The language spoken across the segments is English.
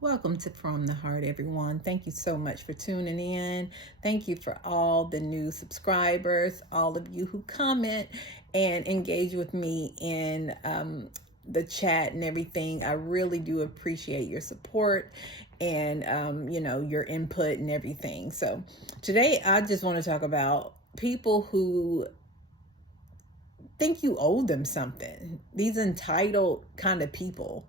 Welcome to From the Heart, everyone. Thank you so much for tuning in. Thank you for all the new subscribers, all of you who comment and engage with me in the chat and everything. I really do appreciate your support and, your input and everything. So today I just want to talk about people who think you owe them something. These entitled kind of people,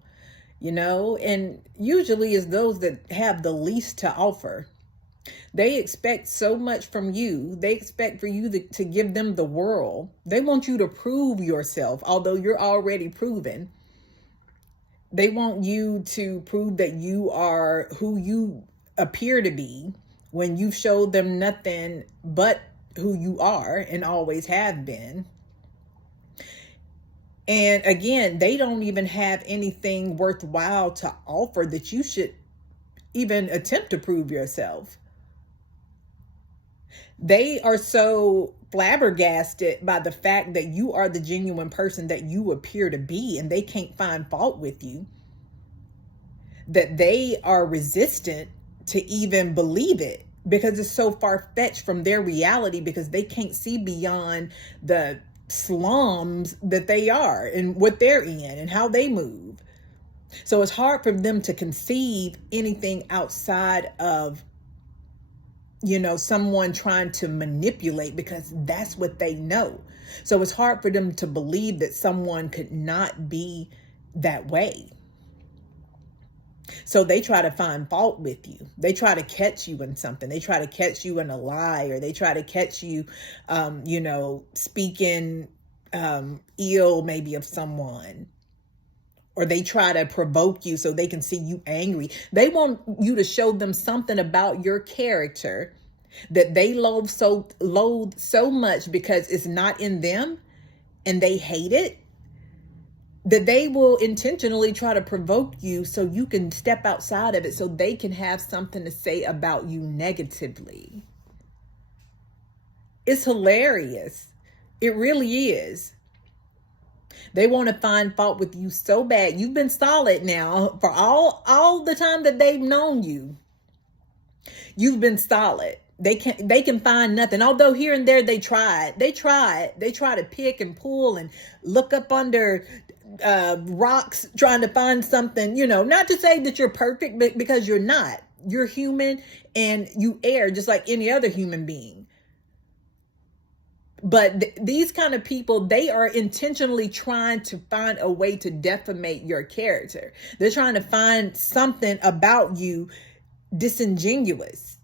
and usually is those that have the least to offer. They expect so much from you. They expect for you to give them the world. They want you to prove yourself, although you're already proven. They want you to prove that you are who you appear to be when you've showed them nothing but who you are and always have been. And again, they don't even have anything worthwhile to offer that you should even attempt to prove yourself. They are so flabbergasted by the fact that you are the genuine person that you appear to be, and they can't find fault with you, that they are resistant to even believe it because it's so far-fetched from their reality, because they can't see beyond the slums that they are and what they're in and how they move. So it's hard for them to conceive anything outside of, someone trying to manipulate, because that's what they know. So it's hard for them to believe that someone could not be that way. So they try to find fault with you. They try to catch you in something. They try to catch you in a lie, or they try to catch you, speaking ill maybe of someone. Or they try to provoke you so they can see you angry. They want you to show them something about your character that they loathe so much because it's not in them and they hate it, that they will intentionally try to provoke you so you can step outside of it, so they can have something to say about you negatively. It's hilarious. It really is. They want to find fault with you so bad. You've been solid now for all the time that they've known you. You've been solid. They can find nothing. Although here and there they try to pick and pull and look up under rocks trying to find something, not to say that you're perfect, but because you're not. You're human and you err just like any other human being. But these kind of people, they are intentionally trying to find a way to defamate your character. They're trying to find something about you disingenuous.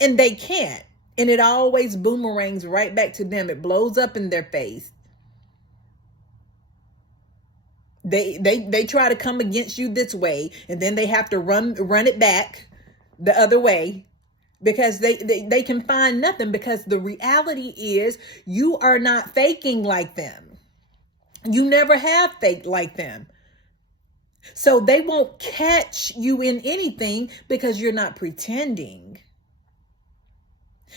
And they can't. And it always boomerangs right back to them. It blows up in their face. They try to come against you this way, and then they have to run it back the other way, because they can find nothing, because the reality is you are not faking like them. You never have faked like them. So they won't catch you in anything because you're not pretending.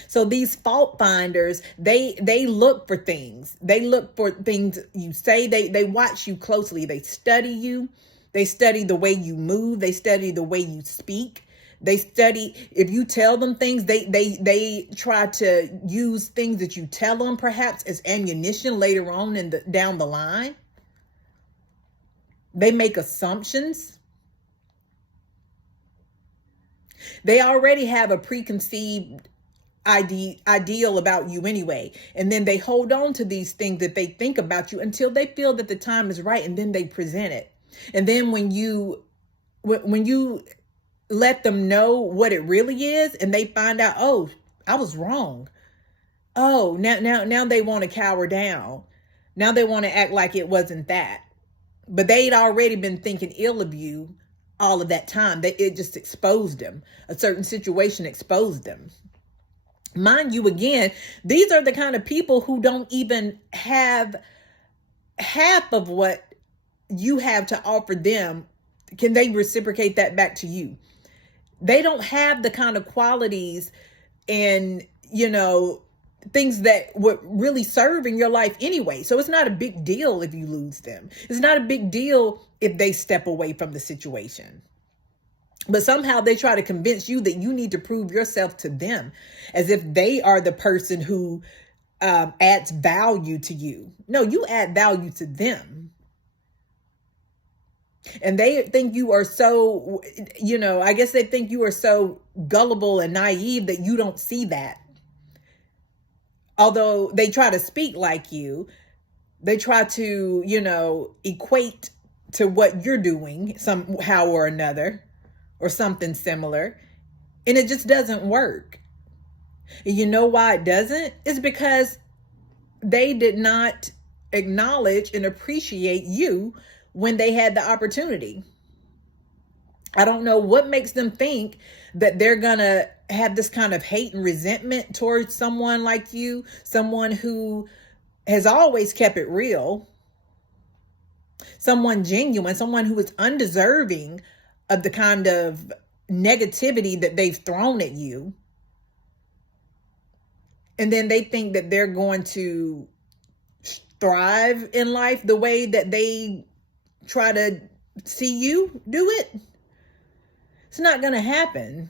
So these fault finders, they look for things. They look for things you say. They watch you closely. They study you. They study the way you move. They study the way you speak. They study if you tell them things. They try to use things that you tell them perhaps as ammunition later on down the line. They make assumptions. They already have a preconceived ideal about you anyway, and then they hold on to these things that they think about you until they feel that the time is right, and then they present it. And then when you let them know what it really is, and they find out, oh, I was wrong. Oh, now they want to cower down. Now they want to act like it wasn't that. But they'd already been thinking ill of you all of that time. It just exposed them. A certain situation exposed them. Mind you, again, these are the kind of people who don't even have half of what you have to offer them. Can they reciprocate that back to you? They don't have the kind of qualities and, things that would really serve in your life anyway. So it's not a big deal if you lose them. It's not a big deal if they step away from the situation. But somehow they try to convince you that you need to prove yourself to them, as if they are the person who adds value to you. No, you add value to them. And they think you are so, I guess they think you are so gullible and naive that you don't see that. Although they try to speak like you, they try to, equate to what you're doing somehow or another, or something similar. And it just doesn't work. And you know why it doesn't? It's because they did not acknowledge and appreciate you when they had the opportunity. I don't know what makes them think that they're going to have this kind of hate and resentment towards someone like you, someone who has always kept it real, someone genuine, someone who is undeserving of the kind of negativity that they've thrown at you. And then they think that they're going to thrive in life the way that they try to see you do it. It's not going to happen.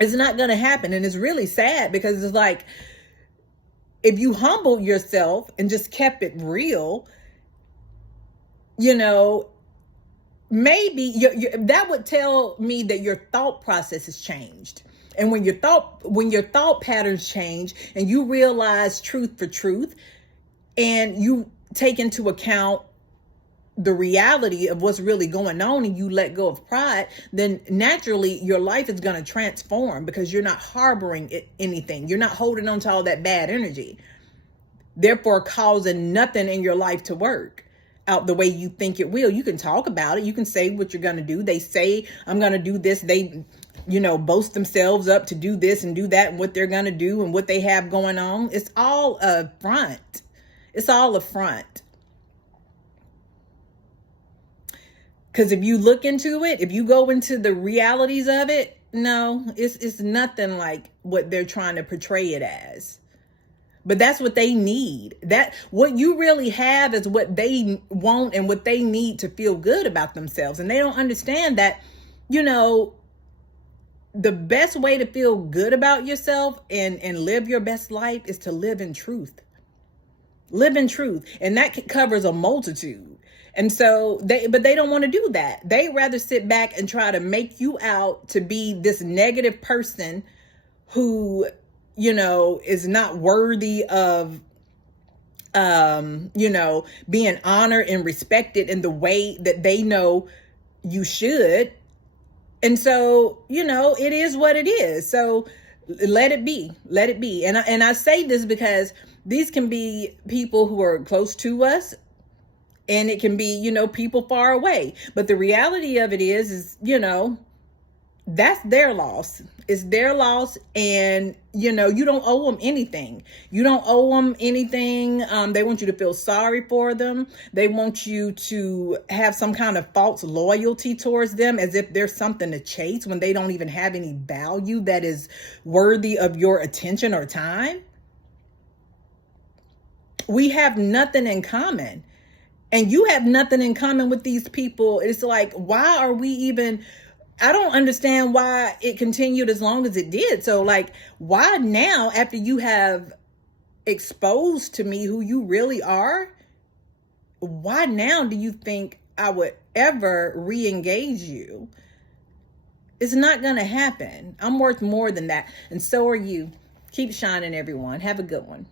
It's not going to happen. And it's really sad, because it's like, if you humbled yourself and just kept it real, maybe that would tell me that your thought process has changed. And when your thought patterns change and you realize truth for truth, and you take into account the reality of what's really going on, and you let go of pride, then naturally your life is going to transform, because you're not harboring anything. You're not holding on to all that bad energy, therefore causing nothing in your life to work out the way you think it will. You can talk about it. You can say what you're going to do. They say, I'm going to do this. They, boast themselves up to do this and do that, and what they're going to do and what they have going on. It's all a front. It's all a front. Because if you look into it, if you go into the realities of it, no, it's nothing like what they're trying to portray it as. But that's what they need. That what you really have is what they want and what they need to feel good about themselves. And they don't understand that, the best way to feel good about yourself and live your best life is to live in truth. Live in truth. And that covers a multitude. And so they don't want to do that. They rather sit back and try to make you out to be this negative person who, is not worthy of, being honored and respected in the way that they know you should. And so, it is what it is. So let it be. Let it be. And I say this because these can be people who are close to us, and it can be, people far away. But the reality of it is, that's their loss. It's their loss. And, you don't owe them anything. You don't owe them anything. They want you to feel sorry for them. They want you to have some kind of false loyalty towards them, as if there's something to chase when they don't even have any value that is worthy of your attention or time. We have nothing in common. And you have nothing in common with these people. It's like, why are we even... I don't understand why it continued as long as it did. So like, why now, after you have exposed to me who you really are, why now do you think I would ever re-engage you? It's not going to happen. I'm worth more than that. And so are you. Keep shining, everyone. Have a good one.